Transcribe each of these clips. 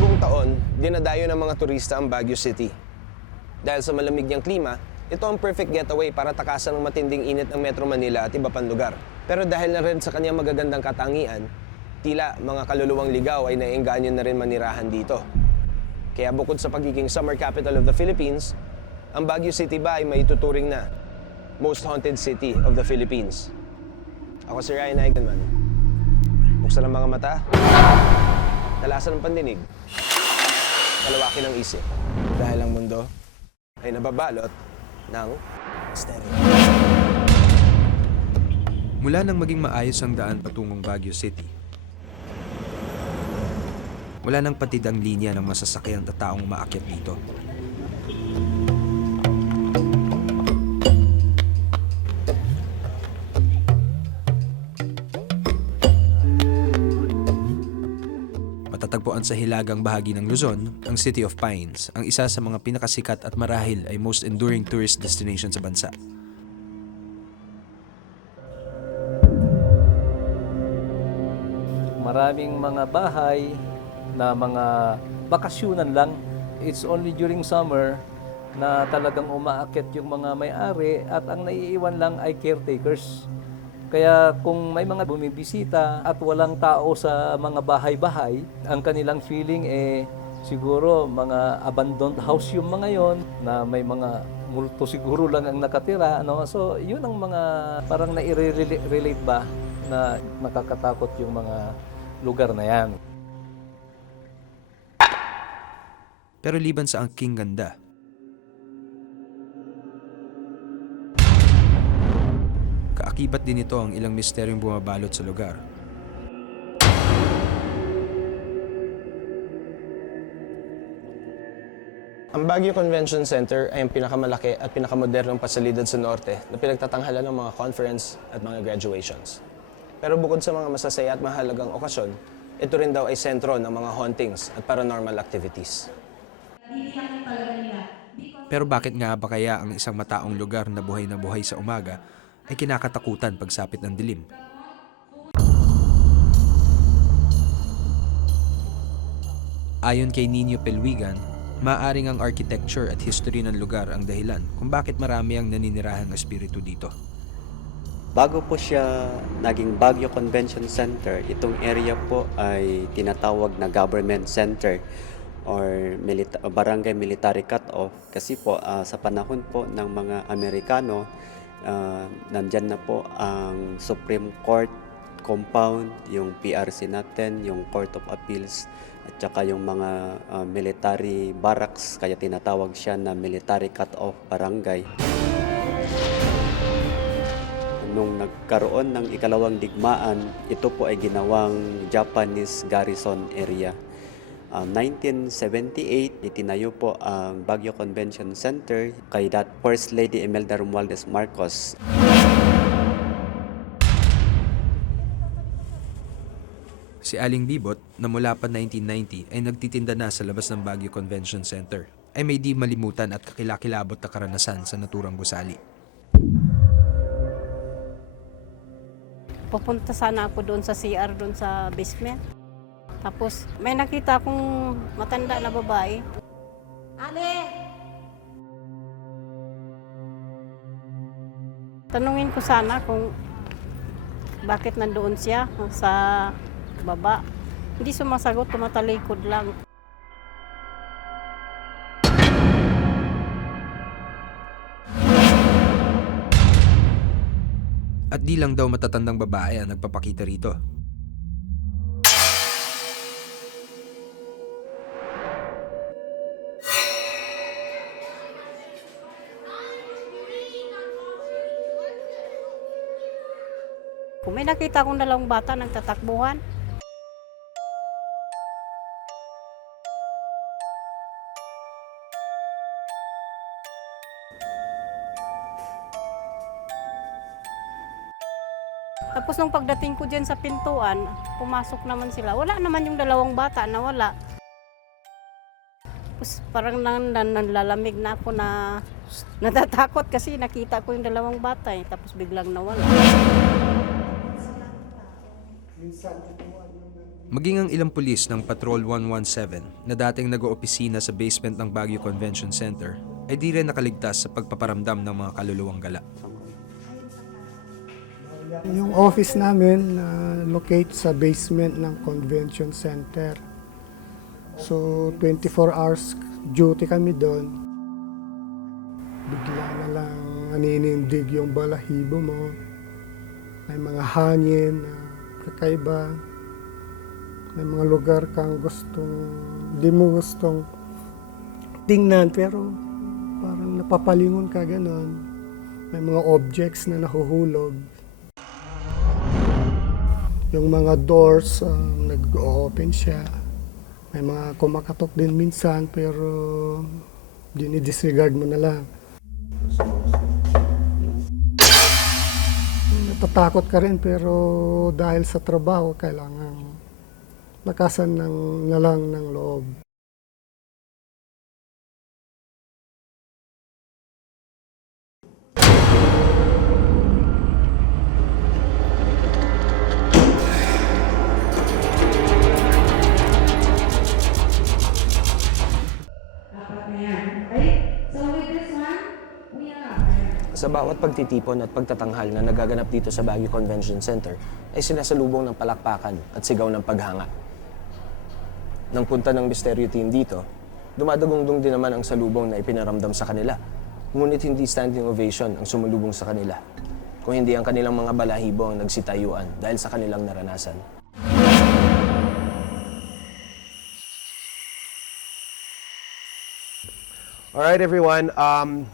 buong taon, dinadayo ng mga turista ang Baguio City. Dahil sa malamig niyang klima, ito ang perfect getaway para takasan ng matinding init ng Metro Manila at iba pang lugar. Pero dahil na rin sa kanyang magagandang katangian, tila mga kaluluwang ligaw ay naiengganyo na rin manirahan dito. Kaya bukod sa pagiging summer capital of the Philippines, ang Baguio City ba ay maituturing na most haunted city of the Philippines. Ako si Ryan Eigenman. Buksan ang mga mata, talasan ng pandinig, palawakin ang isip. Dahil ang mundo ay nababalot ng misteryo. Mula nang maging maayos ang daan patungong Baguio City, wala nang patid ang linya ng masasakyan at taong umaakyat dito. Matatagpuan sa hilagang bahagi ng Luzon, ang City of Pines, ang isa sa mga pinakasikat at marahil ay most enduring tourist destination sa bansa. Maraming mga bahay na mga bakasyunan lang. It's only during summer na talagang umaakyat yung mga may-ari at ang naiiwan lang ay caretakers. Kaya kung may mga bumibisita at walang tao sa mga bahay-bahay, ang kanilang feeling siguro mga abandoned house yung mga yon na may mga multo siguro lang ang nakatira. No? So yun ang mga parang nai-relate ba na nakakatakot yung mga lugar na yan. Pero liban sa angking ganda, kaakibat din ito ang ilang misteryong bumabalot sa lugar. Ang Baguio Convention Center ay ang pinakamalaki at pinakamodernong pasalidad sa norte na pinagtatanghalan ng mga conference at mga graduations. Pero bukod sa mga masasaya at mahalagang okasyon, ito rin daw ay sentro ng mga hauntings at paranormal activities. Pero bakit nga ba kaya ang isang mataong lugar na buhay sa umaga ay kinakatakutan pagsapit ng dilim? Ayon kay Nino Pelwigan, maaaring ang architecture at history ng lugar ang dahilan kung bakit marami ang naninirahang espiritu dito. Bago po siya naging Baguio Convention Center, itong area po ay tinatawag na Government Center or Barangay Military Cut-Off kasi po sa panahon po ng mga Amerikano, nandyan na po ang Supreme Court compound, yung PRC natin, yung Court of Appeals, at saka yung mga military barracks, kaya tinatawag siya na Military Cut-Off Barangay. Nung nagkaroon ng ikalawang digmaan, ito po ay ginawang Japanese garrison area. 1978, itinayo po ang Baguio Convention Center kay First Lady Imelda Romualdez Marcos. Si Aling Bibot, na mula pa 1990 ay nagtitinda na sa labas ng Baguio Convention Center, ay may di malimutan at kakilakilabot na karanasan sa naturang gusali. Pupunta sana ako doon sa CR, doon sa basement. Tapos may nakita akong matanda na babae. Ale! Tanungin ko sana kung bakit nandoon siya sa baba. Hindi sumasagot, tumatalikod lang. At di lang daw matatandang babae ang nagpapakita rito. Kung may nakita akong dalawang bata nagtatakbuhan, tapos nung pagdating ko dyan sa pintuan, pumasok naman sila. Wala naman yung dalawang bata, nawala. Tapos parang nanlalamig na ako na natatakot kasi nakita ko yung dalawang bata tapos biglang nawala. Maging ang ilang pulis ng Patrol 117 na dating nag-oopisina sa basement ng Baguio Convention Center ay di rin nakaligtas sa pagpaparamdam ng mga kaluluwang gala. Yung office namin locate sa basement ng convention center. So 24 hours duty kami doon. Bigla na lang naninindig yung balahibo mo. May mga hangin na kakaiba. May mga lugar kang di mo gustong tingnan pero parang napapalingon ka ganon. May mga objects na nahuhulog. Yung mga doors, nag-open siya. May mga kumakatok din minsan pero dinidisregard mo na lang. Natatakot ka rin pero dahil sa trabaho kailangan lakasan na lang ng loob. Sa bawat pagtitipon at pagtatanghal na nagaganap dito sa Baguio Convention Center ay sinasalubong ng palakpakan at sigaw ng paghanga. Nang punta ng Misteryo Team dito, dumadagungdong din naman ang salubong na ipinaramdam sa kanila. Ngunit hindi standing ovation ang sumulubong sa kanila, kung hindi ang kanilang mga balahibo ang nagsitayuan dahil sa kanilang naranasan. All right, everyone.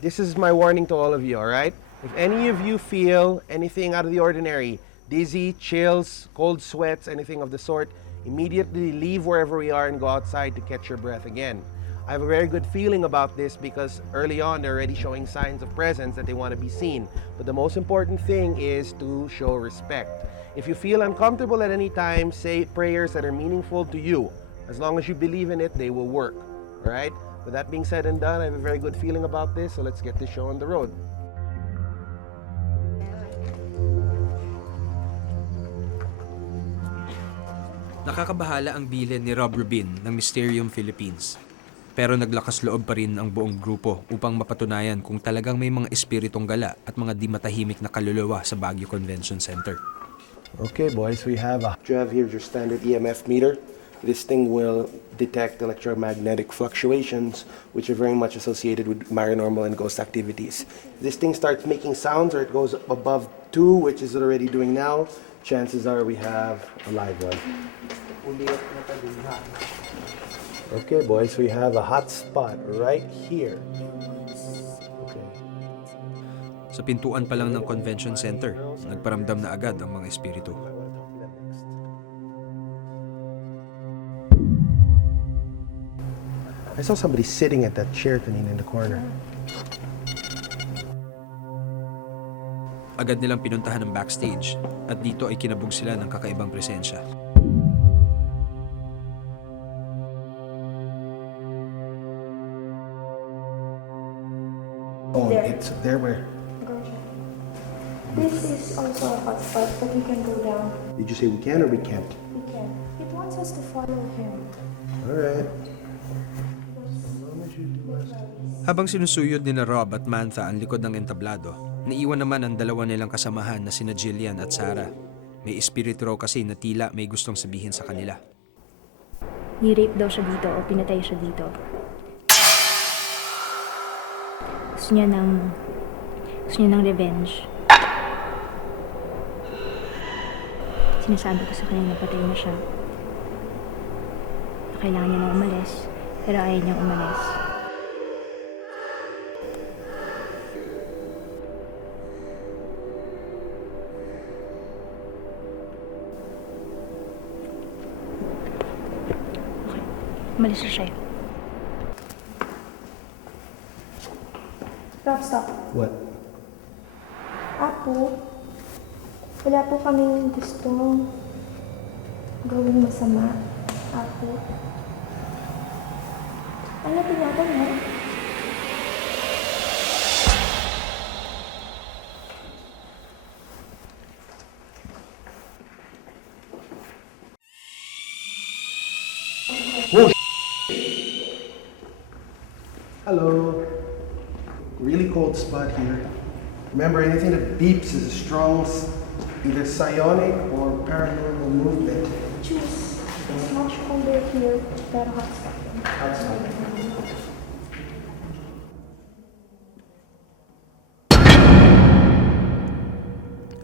This is my warning to all of you, all right? If any of you feel anything out of the ordinary, dizzy, chills, cold sweats, anything of the sort, immediately leave wherever we are and go outside to catch your breath again. I have a very good feeling about this because early on they're already showing signs of presence that they want to be seen. But the most important thing is to show respect. If you feel uncomfortable at any time, say prayers that are meaningful to you. As long as you believe in it, they will work, all right? With that being said and done, I have a very good feeling about this, so let's get this show on the road. Nakakabahala ang bilin ni Rob Rubin ng Mysterium Philippines. Pero naglakas loob pa rin ang buong grupo upang mapatunayan kung talagang may mga espiritong gala at mga di matahimik na kaluluwa sa Baguio Convention Center. Okay, boys, you have here your standard EMF meter. This thing will detect electromagnetic fluctuations, which are very much associated with paranormal and ghost activities. This thing starts making sounds or it goes above 2, which is already doing now, chances are we have a live one. Okay, boys, we have a hot spot right here. Okay. Sa pintuan pa lang ng convention center, nagparamdam na agad ang mga espiritu. I saw somebody sitting at that chair kanina in the corner. Agad nilang pinuntahan ng backstage at dito ay kinabog sila ng kakaibang presensya. Oh, it's there where? Go check. This is also a hotspot, but we can go down. Did you say we can or we can't? We can. It wants us to follow him. All right. Habang sinusuyod ni na Rob at Mantha ang likod ng entablado, naiwan naman ang dalawa nilang kasamahan na sina Jillian at Sarah. May espiritu raw kasi na tila may gustong sabihin sa kanila. Ni-rape daw siya dito o pinatay siya dito. Gusto niya ng revenge. Sinasabi ko sa kanya na patay na siya. Na kailangan niya na umalis, pero ayaw niyang umalis. Umalis na siya. Rob, stop. What? Apo, wala po kaming gustong gawing masama. Apo. Ano tinatanong mo? Hello. Really cold spot here. Remember, anything that beeps is a strong, either psionic or paranormal movement. Choose. It's much colder here, pero hot spot. Outside.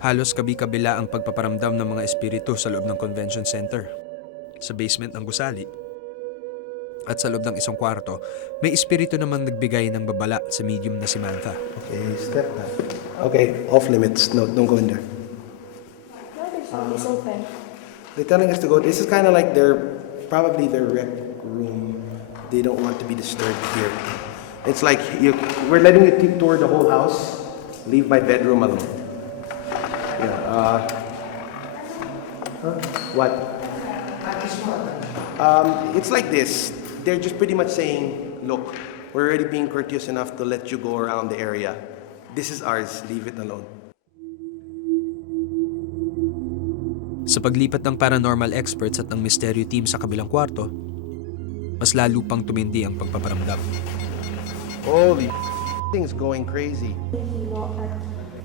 Halos kabi-kabila ang pagpaparamdam ng mga espiritu sa loob ng convention center. Sa basement ng gusali at sa loob ng isang kwarto, may espiritu naman nagbigay ng babala sa medium na si Mantha. Okay, step back. Okay, off limits. No, don't go in there. No, there's always open. They're telling us to go. This is kind of like probably their rec room. They don't want to be disturbed here. It's like we're letting you tour the whole house. Leave my bedroom alone. Yeah. What? It's like this. They're just pretty much saying, look, we're already being courteous enough to let you go around the area. This is ours. Leave it alone. Sa paglipat ng paranormal experts at ng mysterio team sa kabilang kwarto, mas lalo pang tumindi ang pagpaparamdam. Holy thing's going crazy. Hilo at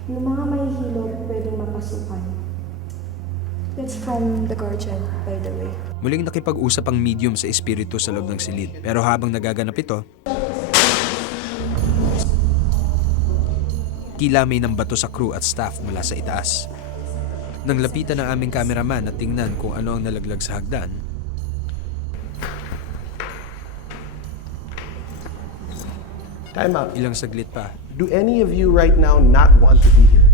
yung mga may hilo pwedeng mapasukan. That's from the guardian, by the way. Muling nakipag-usap ang medium sa espiritu sa loob ng silid. Pero habang nagaganap ito, kilamay ng bato sa crew at staff mula sa itaas. Nang lapitan ng aming cameraman at tingnan kung ano ang nalaglag sa hagdan, Time out. ilang saglit pa, Do any of you right now not want to be here?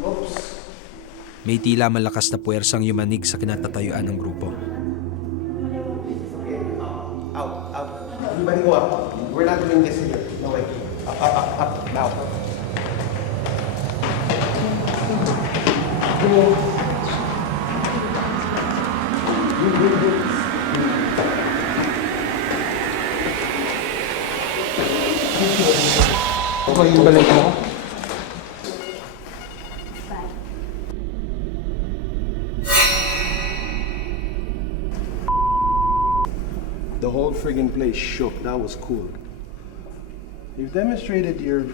Oops. may tila malakas na puwersang yumanig sa kinatatayuan ng grupo. Okay, out, out. Everybody go up. We're not doing this here. No way. Up, up, up, up. Now. Okay, yung balik mo. The whole friggin' place shook. That was cool. You've demonstrated your...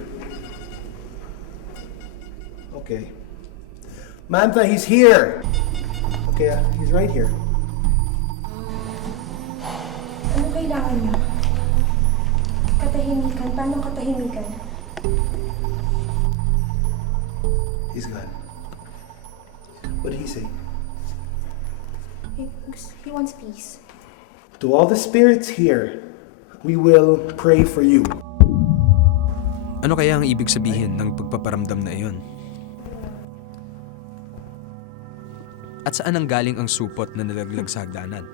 Okay. Mantha, he's here! Okay, he's right here. Ano kailangan niyo? Katahimikan. Paano katahimikan? He's gone. What did he say? He wants peace. To all the spirits here, we will pray for you. Ano kaya ang ibig sabihin ng pagpaparamdam na iyon? At saan ang galing ang supot na nalaglag sa hagdanan?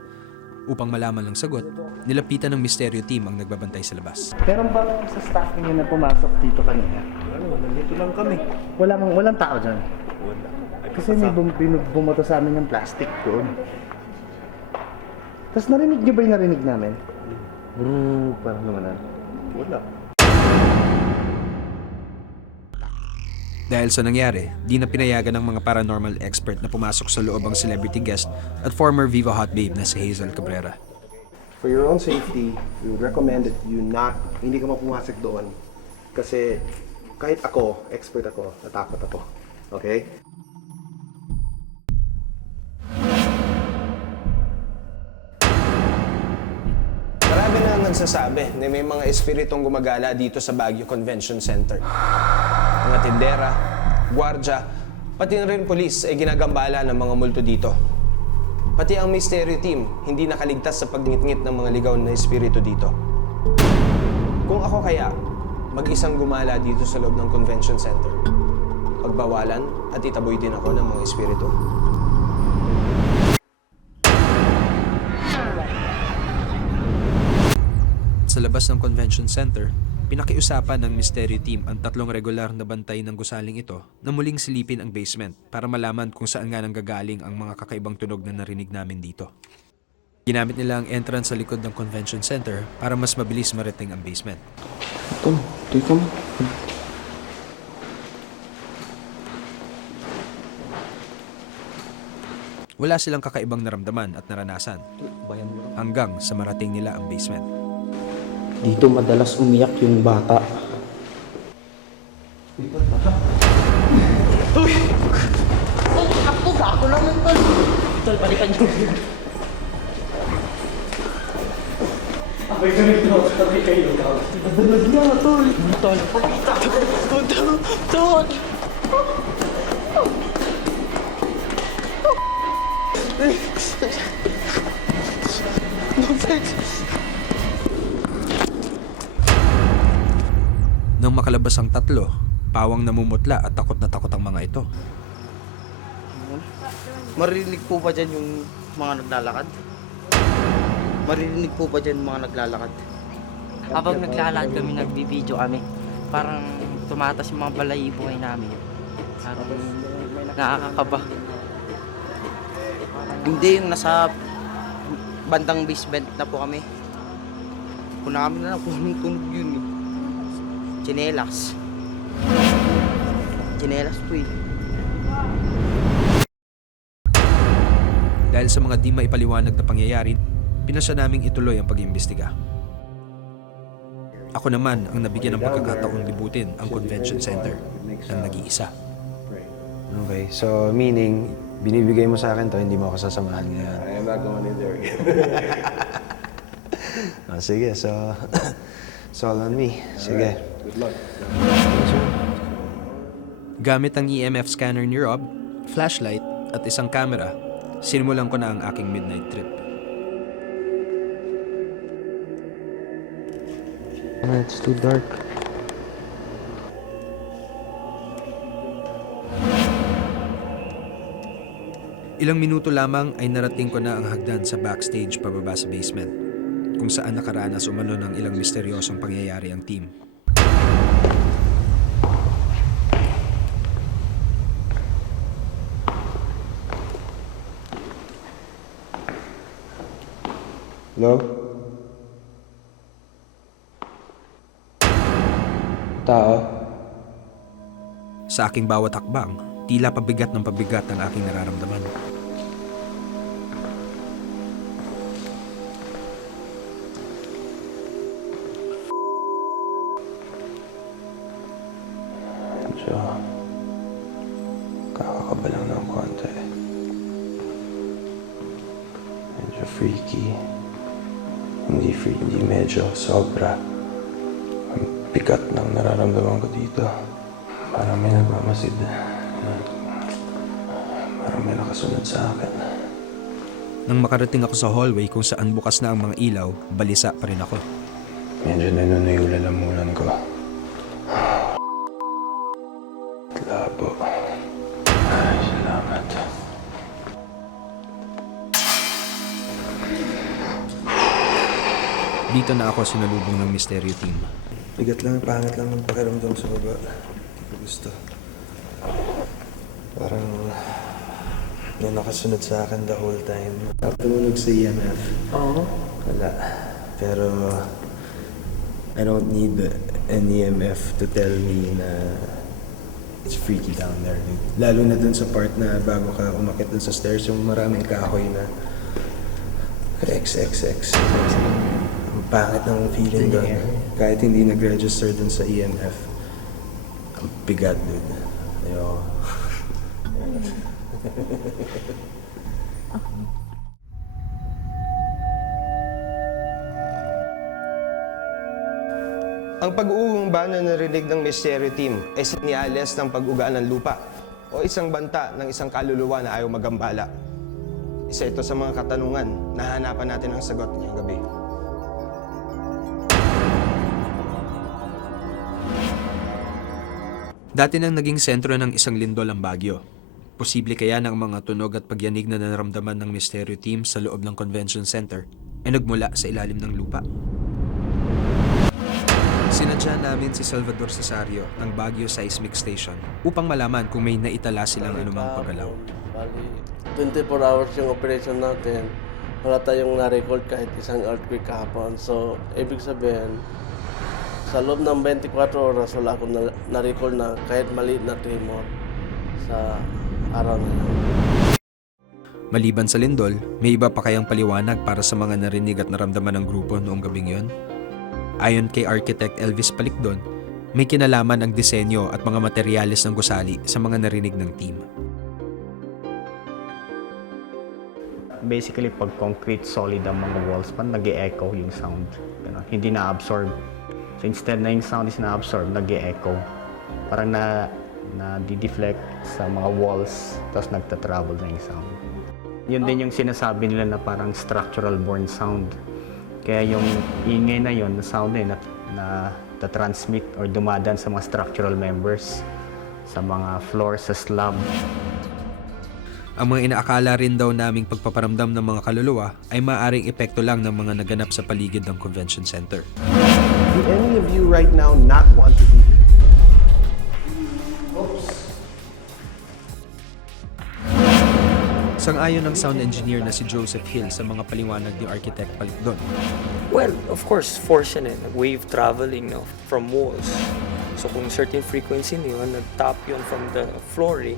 Upang malaman ang sagot, nilapitan ng mysterio team ang nagbabantay sa labas. Meron ba sa staff niyo na pumasok dito kanina? Nandito lang kami. Walang tao dyan? Wala. Kasi may bumoto sa amin ng plastic doon. Tapos narinig niyo ba yung narinig namin? Parang naman. Wala. Dahil sa nangyari, di na pinayagan ng mga paranormal expert na pumasok sa loob ang celebrity guest at former Viva Hot Babe na si Hazel Cabrera. For your own safety, we would recommend that hindi ka mapumasok doon. Kasi kahit ako, expert ako, natakot ako. Okay? Marami na ang nagsasabi na may mga espiritong gumagala dito sa Baguio Convention Center. Mga tindera, gwardya, pati na rin polis ay ginagambala ng mga multo dito. Pati ang mysterio team hindi nakaligtas sa pagngit-ngit ng mga ligaw na espiritu dito. Kung ako kaya, mag-isang gumala dito sa loob ng convention center. Pagbawalan at itaboy din ako ng mga espiritu. Sa labas ng convention center, pinakiusapan ng mysterio team ang 3 regular na bantay ng gusaling ito na muling silipin ang basement para malaman kung saan nga nanggagaling ang mga kakaibang tunog na narinig namin dito. Ginamit nila ang entrance sa likod ng convention center para mas mabilis marating ang basement. Teka mo. Wala silang kakaibang naramdaman at naranasan hanggang sa marating nila ang basement. Dito madalas umiyak yung bata. Nang makalabas ang tatlo, pawang namumutla at takot na takot ang mga ito. Marinig po ba dyan yung mga naglalakad? Marinig po ba dyan yung mga naglalakad? Habang naglalakad kami, nagbibideo kami, parang tumatas yung mga balahibo namin. Parang nakakakaba. Hindi, yung nasa bandang basement na po kami. Kung namin na kung anong tunog yun eh. Chinelas. Chinelas po eh. Dahil sa mga di maipaliwanag na pangyayari, pinasya naming ituloy ang pag-iimbestiga. Ako naman ang nabigyan ng pagkakataong libutin ang convention center ng nag-iisa. Okay, so meaning, binibigay mo sa akin to, hindi mo ako sasamahan ngayon. I am not going in there again. Sige, so it's all on me. Sige. Good luck. Gamit ang EMF scanner ni Rob, flashlight at isang camera, sinimulan ko na ang aking midnight trip. It's too dark. Ilang minuto lamang ay narating ko na ang hagdan sa backstage pababa sa basement, kung saan nakaranas umano ng ilang misteryosong pangyayari ang team. Hello? Tao? Sa aking bawat hakbang, tila pabigat ng pabigat ang aking nararamdaman. Medyo kakakaba lang ng konti. Medyo freaky. Hindi medyo sobra. Ang bigat ng nararamdaman ko dito. Parang may nagmamasid. Parang may nakasunod sa akin. Nang makarating ako sa hallway kung saan bukas na ang mga ilaw, balisa pa rin ako. Medyo nanunuyo lalamunan ko. Labo. Ay, salamat. Dito na ako sinalubong ng Mysterio team. Bigat lang, pangit lang ng pakiramdam sa baba. Hindi ko gusto. Parang may nakasunod sa akin the whole time. Tumunog sa EMF. Oo. Wala. Pero I don't need an EMF to tell me na it's freaky down there, dude. Lalo na dun sa part na bago ka umakit dun sa stairs, yung maraming kahoy na XXX. Ang pangit ng feeling doon. Kahit hindi nag-register dun sa EMF, ang bigat, dude. Ayoko. Ang pag-uumba na narinig ng Mysterio Team ay senyales ng pag-ugaan ng lupa o isang banta ng isang kaluluwa na ayaw magambala. Isa ito sa mga katanungan na hanapan natin ang sagot ngayong gabi. Dati nang naging sentro ng isang lindol ang Baguio. Posible kaya ng mga tunog at pagyanig na naramdaman ng Mysterio Team sa loob ng convention center ay nagmula sa ilalim ng lupa. Sinadya namin si Salvador Cesario ng Baguio Seismic Station upang malaman kung may naitala silang anumang paggalaw. Bali, 24 hours yung operation natin. Wala tayong na-record kahit isang earthquake kahapon. So, ibig sabihin, sa loob ng 24 oras, wala akong na-record na kahit maliit na tremor sa araw na yun. Maliban sa lindol, may iba pa kayang paliwanag para sa mga narinig at naramdaman ng grupo noong gabing yon? Ayon kay Architect Elvis Palikdon, may kinalaman ang disenyo at mga materyales ng gusali sa mga narinig ng team. Basically, pag concrete, solid ang mga walls, pan nag-e-echo yung sound. Ganun. Hindi na-absorb. So instead na yung sound is na-absorb, nag-e-echo. Parang na-deflect sa mga walls, tapos nagta-travel na yung sound. Yun din yung sinasabi nila na parang structural born sound. Kaya yung ingay na yun, na sound na yun, na transmit or dumadaan sa mga structural members, sa mga floor, sa slab. Ang mga inaakala rin daw naming pagpaparamdam ng mga kaluluwa ay maaaring epekto lang ng mga naganap sa paligid ng convention center. Do any of you right now not want to be here? Sang-ayon ng sound engineer na si Joseph Hill sa mga paliwanag ni Architect Palikdon. Well, of course, force yan wave traveling from walls. So kung certain frequency yun, nag-tap yun from the flooring,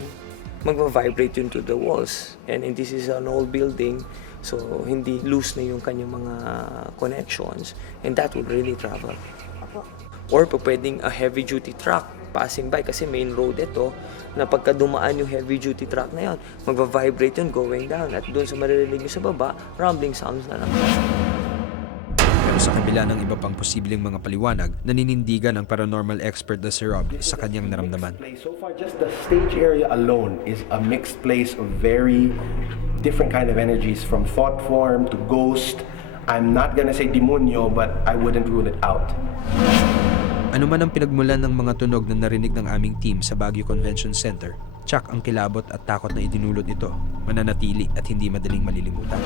magva-vibrate yun to the walls. And this is an old building, so hindi loose na yung kanyang mga connections, and that would really travel. Or pwedeng a heavy-duty truck passing by, kasi main road ito, na pagka dumaan yung heavy-duty truck na yun, magva-vibrate yun going down, at doon sa maririnig nyo sa baba, rumbling sounds na lang. Pero sa kabila ng iba pang posibleng mga paliwanag, naninindigan ang paranormal expert na si Rob sa kanyang naramdaman. So far, just the stage area alone is a mixed place of very different kind of energies, from thought form to ghost. I'm not gonna say demonyo, but I wouldn't rule it out. Ano man ang pinagmulan ng mga tunog na narinig ng aming team sa Baguio Convention Center, tsak ang kilabot at takot na idinulot ito, mananatili at hindi madaling malilimutan.